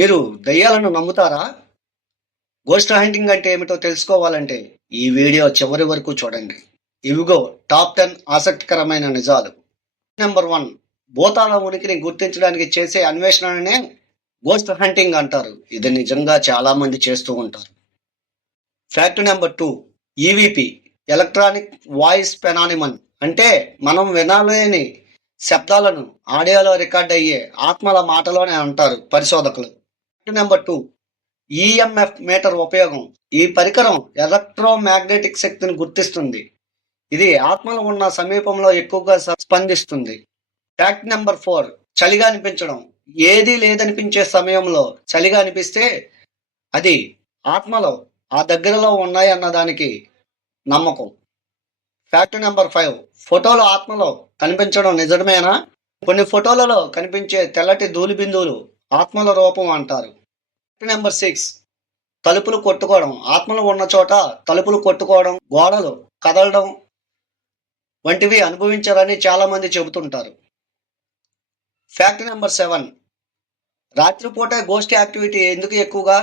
మీరు దెయ్యాలను నమ్ముతారా? Ghost hunting అంటే ఏమిటో తెలుసుకోవాలంటే ఈ వీడియో చివరి వరకు చూడండి. ఇవిగో టాప్ 10 ఆసక్తికరమైన నిజాలు. నెంబర్ 1, భూతాల ఉనికిని గుర్తించడానికి చేసే అన్వేషణనే గోస్ట్ హంటింగ్ అంటారు. ఇది నిజంగా చాలా మంది చేస్తూ ఉంటారు. Fact number 2, EVP electronic voice phenomenon అంటే మనం వినలేని శబ్దాలను ఆడియోలో రికార్డ్ అయ్యే ఆత్మల మాటలోనే అంటారు పరిశోధకులు. ఫ్యాక్ట్ నెంబర్ 2, ఈఎంఎఫ్ మీటర్ ఉపయోగం. ఈ పరికరం ఎలక్ట్రోమాగ్నెటిక్ శక్తిని గుర్తిస్తుంది. ఇది ఆత్మలు ఉన్న సమీపంలో ఎక్కువగా స్పందిస్తుంది. ఫ్యాక్ట్ నెంబర్ 4, చలిగా అనిపించడం. ఏదీ లేదనిపించే సమయంలో చలిగా అనిపిస్తే అది ఆత్మలు ఆ దగ్గరలో ఉన్నాయి అన్నదానికి నమ్మకం. ఫ్యాక్ట్ నెంబర్ 5, ఫోటోలు ఆత్మలో కనిపించడం నిజమేనా? కొన్ని ఫోటోలలో కనిపించే తెల్లటి ధూళి బిందువులు ఆత్మల రూపం అంటారు. ఫ్యాక్ట్ నెంబర్ 6, తలుపులు కొట్టుకోవడం. ఆత్మలు ఉన్న చోట తలుపులు కొట్టుకోవడం, గోడలు కదలడం వంటివి అనుభవించారని చాలా మంది చెబుతుంటారు. ఫ్యాక్ట్ నెంబర్ 7, రాత్రిపూట గోస్ట్ యాక్టివిటీ ఎందుకు ఎక్కువగా?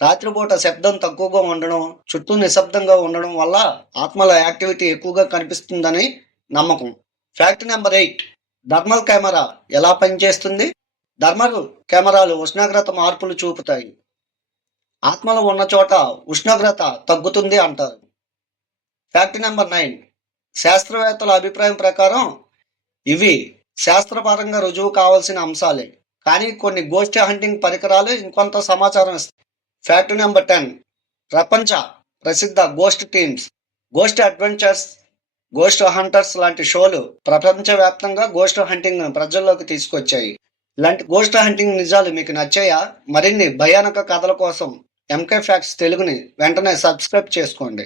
రాత్రిపూట శబ్దం తక్కువగా ఉండడం, చుట్టూ నిశ్శబ్దంగా ఉండడం వల్ల ఆత్మల యాక్టివిటీ ఎక్కువగా కనిపిస్తుందని నమ్మకం. ఫ్యాక్ట్ నెంబర్ 8, థర్మల్ కెమెరా ఎలా పనిచేస్తుంది? థర్మల్ కెమెరాలు ఉష్ణోగ్రత మార్పులు చూపుతాయి. ఆత్మలు ఉన్న చోట ఉష్ణోగ్రత తగ్గుతుంది అంటారు. ఫ్యాక్ట్ నెంబర్ 9, శాస్త్రవేత్తల అభిప్రాయం ప్రకారం ఇవి శాస్త్రపరంగా రుజువు కావాల్సిన అంశాలే, కానీ కొన్ని గోస్ట్ హంటింగ్ పరికరాలు ఇంకొంత సమాచారం ఇస్తాయి. ఫ్యాక్ట్ నెంబర్ 10, ప్రపంచ ప్రసిద్ధ ghost teams, ghost adventures, ghost hunters లాంటి షోలు ప్రపంచవ్యాప్తంగా గోస్ట్ హంటింగ్ ప్రజల్లోకి తీసుకొచ్చాయి. ఇలాంటి గోస్ట్ హంటింగ్ నిజాలు మీకు నచ్చాయా? మరిన్ని భయానక కథల కోసం ఎంకే ఫ్యాక్ట్స్ తెలుగుని వెంటనే సబ్స్క్రైబ్ చేసుకోండి.